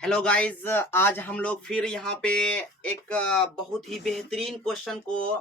Hello guys, आज हम लोग फिर यहाँ पे एक बहुत ही बेहतरीन क्वेश्चन को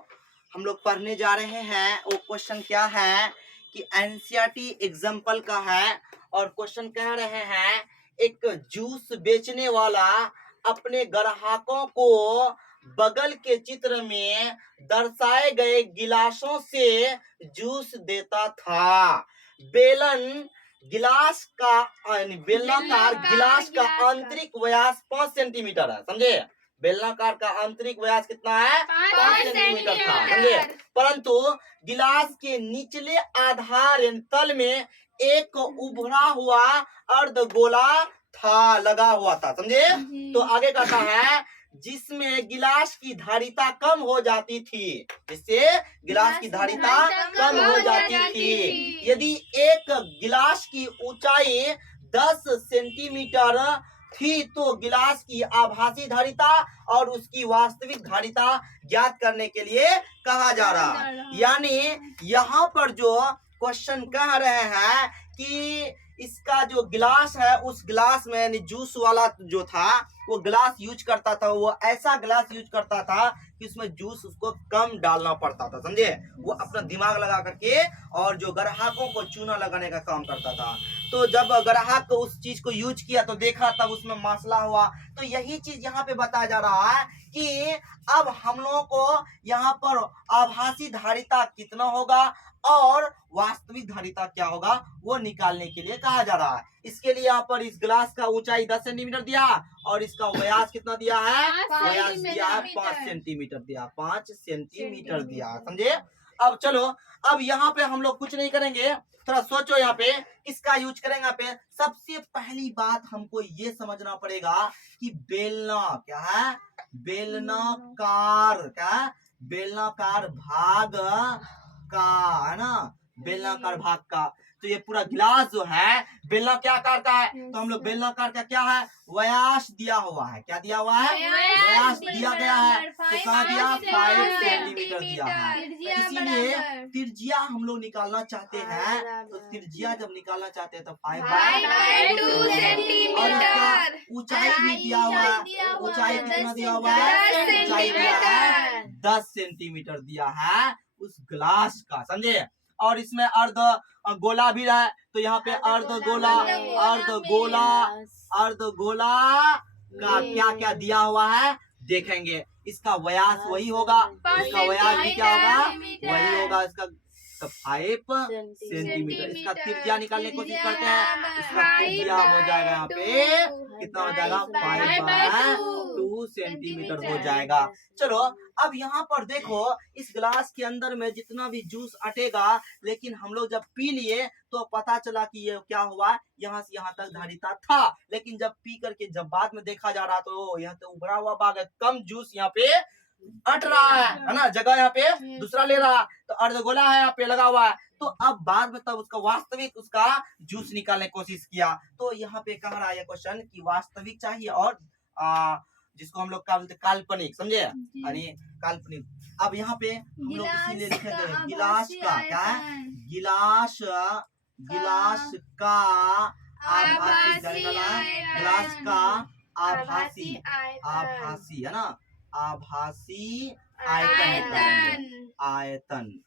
हम लोग पढ़ने जा रहे हैं। वो क्वेश्चन क्या है कि एनसीईआरटी एग्जाम्पल का है और क्वेश्चन कह रहे हैं एक जूस बेचने वाला अपने ग्राहकों को बगल के चित्र में दर्शाए गए गिलासों से जूस देता था। बेलन गिलास का बेलनाकार गिलास का आंतरिक व्यास 5 सेंटीमीटर है, समझे। बेलनाकार का आंतरिक व्यास कितना है? 5 सेंटीमीटर था, समझे। परंतु गिलास के निचले आधार तल में एक उभरा हुआ अर्धगोला था, लगा हुआ था, समझे। तो आगे कहता है जिसमें गिलास की धारिता कम हो जाती थी, जिससे गिलास की धारिता कम हो जाती थी। यदि एक गिलास की ऊंचाई 10 सेंटीमीटर थी तो गिलास की आभासी धारिता और उसकी वास्तविक धारिता ज्ञात करने के लिए कहा जा रहा है। यानी यहाँ पर जो क्वेश्चन कह रहे हैं कि इसका जो गिलास है उस गिलास में यानी जूस वाला जो था वो गिलास यूज करता था, वो ऐसा गिलास यूज करता था कि उसमें जूस उसको कम डालना पड़ता था, समझे। वो अपना दिमाग लगा करके और जो ग्राहकों को चूना लगाने का काम करता था। तो जब ग्राहक उस चीज को यूज किया तो देखा तब उसमें मसला हुआ। तो यही चीज यहाँ पे बताया जा रहा है कि अब हम लोगों को यहाँ पर आभासी धारिता कितना होगा और वास्तविक धारिता क्या होगा वो निकालने के लिए कहा जा रहा है। इसके लिए यहाँ पर इस गिलास का ऊंचाई 10 सेंटीमीटर दिया और इसका व्यास कितना दिया है? व्यास दिया है 5 सेंटीमीटर दिया, 5 सेंटीमीटर दिया, समझे। अब चलो, अब यहाँ पे हम लोग कुछ नहीं करेंगे, थोड़ा सोचो। यहाँ पे किसका यूज करेंगे? यहाँ पे सबसे पहली बात हमको ये समझना पड़ेगा कि बेलना क्या है? बेलनाकार क्या है? बेलनाकार भाग का, है ना, बेलनाकार भाग का। तो ये पूरा गिलास जो है बेलना क्या आकार का है, तो हम लोग बेलनाकार का क्या है? व्यास दिया हुआ है। क्या दिया हुआ है? व्यास दिया गया है। तो कहा दिया 5 सेंटीमीटर दिया है। इसीलिए त्रिज्या हम लोग निकालना चाहते हैं, तो त्रिज्या जब निकालना चाहते हैं तो 5/2 और इसका ऊंचाई भी दिया हुआ है। ऊंचाई कितना दिया हुआ है? ऊंचाई दिया है 10 सेंटीमीटर दिया है उस गिलास का, समझे। और इसमें अर्ध गोला भी है, तो यहाँ पे अर्ध गोला का क्या क्या दिया हुआ है देखेंगे। इसका व्यास वही होगा, इसका व्यास भी क्या होगा? वही होगा, इसका 5 सेंटीमीटर। इसका त्रिज्या निकालने की कोशिश करते हैं। इसका त्रिज्या हो जाएगा यहाँ पे कितना हो जाएगा? 5/2 सेंटीमीटर हो जाएगा। चलो, अब यहाँ पर देखो इस गिलास के अंदर में जितना भी जूस अटेगा, लेकिन हम लोग जब पी लिए तो पता चला कि ये क्या हुआ, यहाँ से यहाँ तक धारिता था, लेकिन जब पी करके जब बाद में देखा जा रहा तो यहाँ तो उभरा हुआ भाग है, कम जूस यहाँ पे अट रहा है ना, जगह यहाँ पे दूसरा ले रहा, तो अर्धगोला है यहाँ पे लगा हुआ है। तो अब बाद में तब उसका वास्तविक उसका जूस निकालने की कोशिश किया, तो यहाँ पे कह रहा है क्वेश्चन कि वास्तविक चाहिए और जिसको हम लोग क्या बोलते काल्पनिक, समझे, यानी काल्पनिक। अब यहाँ पे हम लोग इसीलिए लिखेंगे गिलास का क्या है? गिलास का आभासी, गिलास का आभासी है ना, आभासी आयतन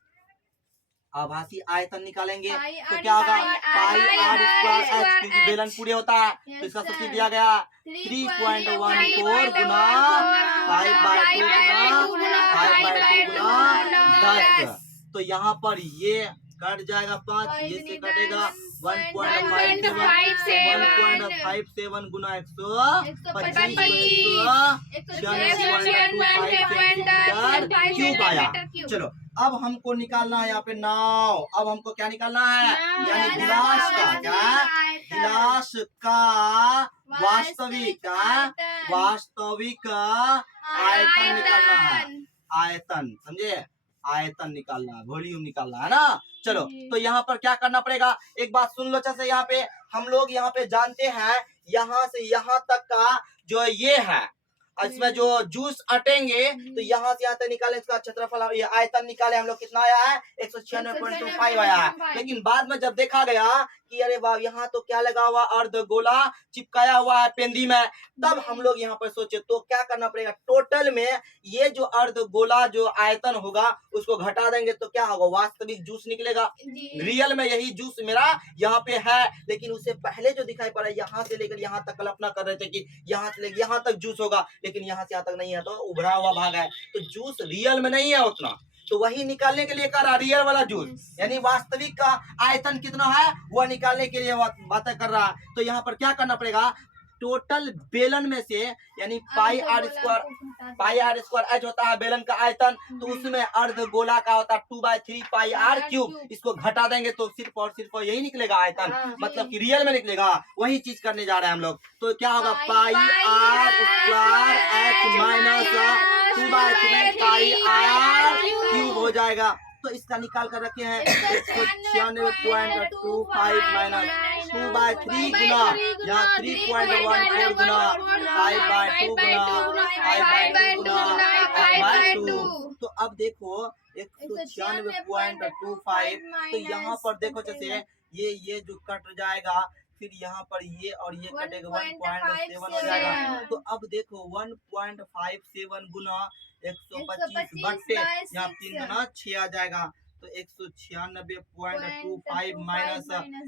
आभासी आयतन निकालेंगे तो क्या होगा? πr²h, क्योंकि बेलन पूरे होता है तो इसका सूत्र दिया गया 3.14 गुना 5/2 गुना 10। तो यहाँ पर ये कट जाएगा 5, ये से कटेगा 1.57 गुना 125 क्यूब आया। चलो, अब हमको निकालना है यहाँ पे नाव। अब हमको क्या निकालना है? यानी गिलास का क्या? गिलास का वास्तविक आयतन निकालना है। आयतन, समझे, आयतन निकालना है, वॉल्यूम निकालना है ना। चलो, तो यहाँ पर क्या करना पड़ेगा? एक बात सुन लो अच्छा से। यहाँ पे हम लोग यहाँ पे जानते हैं यहाँ से यहाँ तक का जो ये है, इसमें जो जूस अटेंगे तो यहाँ से यहाँ तक निकाले, इसका क्षेत्रफल ये आयतन निकाले हम लोग, कितना आया है? 196.25 आया है। लेकिन बाद में जब देखा गया कि अरे वाह यहाँ तो क्या लगा हुआ अर्ध गोला चिपकाया हुआ है पेंदी में। तब हम लोग यहाँ पर सोचे तो क्या करना पड़ेगा, टोटल में ये जो अर्ध गोला जो आयतन होगा उसको घटा देंगे तो क्या होगा, वास्तविक जूस निकलेगा। रियल में यही जूस मेरा यहाँ पे है, लेकिन उससे पहले जो दिखाई पड़ा यहाँ से लेकर यहाँ तक कल्पना कर रहे थे कि यहाँ से लेकर यहाँ तक जूस होगा, लेकिन यहाँ से यहाँ तक नहीं है, तो उभरा हुआ भाग है, तो जूस रियल में नहीं है उतना। तो वही निकालने के लिए कर रहा रियल वाला जूस, यानी वास्तविक का आयतन कितना है वह निकालने के लिए बातें कर रहा। तो यहाँ पर क्या करना पड़ेगा, टोटल बेलन में से यानी पाई आर स्क्वायर एच होता है बेलन का आयतन, तो उसमें अर्ध गोला का होता है 2/3 पाई आर क्यूब, इसको घटा देंगे तो सिर्फ और सिर्फ यही निकलेगा आयतन, मतलब कि रियल में निकलेगा। वही चीज करने जा रहे हैं हम लोग। तो क्या होगा, pi r square h minus 2/3 pi r cube हो जाएगा। तो इसका निकाल कर रखे हैं 196.25 माइनस 2/3 गुना यहाँ 3.14 गुना 5/2 गुना 5/2 गुना 5/2। तो अब देखो 196.25, तो यहाँ पर देखो जैसे ये जो कट जाएगा, फिर यहाँ पर ये और ये कटेगा 1.7 हो जाएगा। तो अब देखो 1.57 गुना 125 बट्टे यहाँ 3 गुना 6 आ जाएगा, तो 196.25 माइनस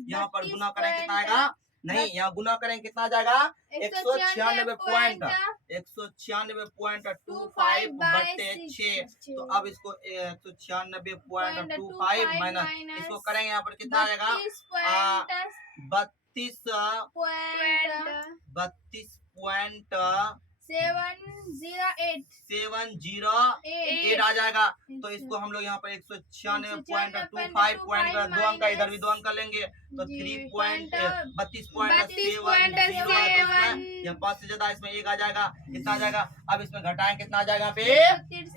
यहाँ पर गुना करें कितना आएगा, नहीं यहाँ गुना करें कितना आ जाएगा 196.25 बट्टे 6। तो अब इसको 196.25 माइनस इसको करेंगे यहाँ पर कितना आ जाएगा 32.708 आ जाएगा। तो इसको हम लोग यहाँ पर 196.25 पॉइंट का 2 अंक इधर भी 2 अंक कर लेंगे, तो 32.7 या 5 से ज्यादा इसमें 1 आ जाएगा, कितना आ जाएगा। अब इसमें घटाएं कितना आ जाएगा पे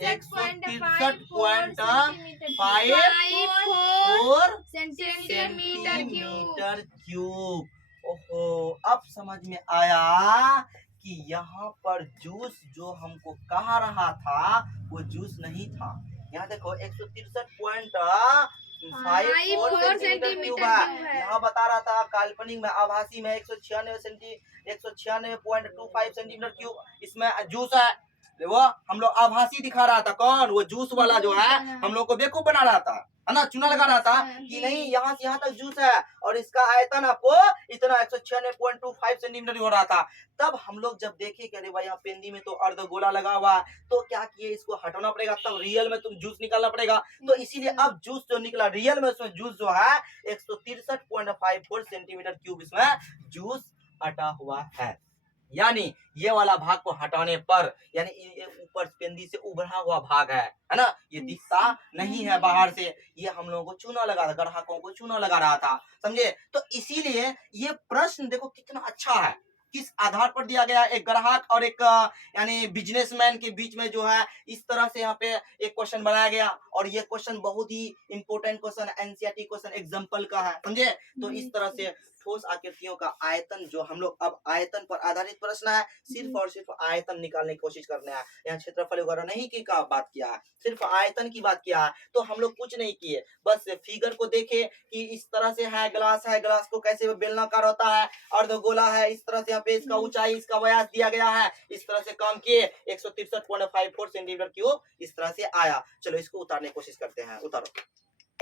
163.54 सेंटीमीटर क्यूब। ओहो, अब समझ में आया कि यहाँ पर जूस जो हमको कहा रहा था वो जूस नहीं था। यहाँ देखो 163.54 सेंटीमीटर क्यूब है। यहाँ बता रहा था काल्पनिक में आभासी में 196.25 सेंटीमीटर क्यूब इसमें जूस है। वो हम लोग आभासी दिखा रहा था, कौन वो जूस वाला जो है हम लोग को बेवकूफ बना रहा था, है ना, चूना लगा रहा था कि नहीं यहाँ से यहाँ तक जूस है और इसका आयतन आपको इतना 196.25 सेंटीमीटर हो रहा था। तब हम लोग जब देखे कि अरे भाई यहाँ पेंदी में तो अर्ध गोला लगा हुआ है, तो क्या किए इसको हटाना पड़ेगा, तब रियल में तुम जूस निकालना पड़ेगा। तो इसीलिए अब जूस जो निकला रियल में उसमें जूस जो है 163.54 सेंटीमीटर क्यूब इसमें जूस हटा हुआ है। यानी ये वाला भाग को हटाने पर यानी ऊपर पेंदी से उभरा हुआ भाग है ना, ये दिखता नहीं है बाहर से, ये हम लोगों को चूना लगा, ग्राहकों को चूना लगा रहा था, समझे। तो इसीलिए ये प्रश्न देखो कितना अच्छा है, किस आधार पर दिया गया, एक ग्राहक और एक यानी बिजनेसमैन के बीच में जो है इस तरह से यहाँ पे एक क्वेश्चन बनाया गया। और ये क्वेश्चन बहुत ही important question, NCERT question example का है, समझे। तो इस तरह से ठोस आकृतियों का आयतन जो हम लोग अब आयतन पर आधारित प्रश्न है, सिर्फ और सिर्फ आयतन निकालने की कोशिश करना है। यहाँ क्षेत्रफल वगैरह नहीं की का बात किया है, सिर्फ आयतन की बात किया है। तो हम लोग कुछ नहीं किए, बस फिगर को देखे कि इस तरह से है, ग्लास को कैसे बेलनाकार होता है, अर्धगोला है, इस तरह से यहाँ पे इसका ऊंचाई इसका व्यास दिया गया है, इस तरह से काम किए 163.54 सेंटीमीटर क्यूब इस तरह से आया। चलो इसको उतारने की कोशिश करते हैं, उतारो।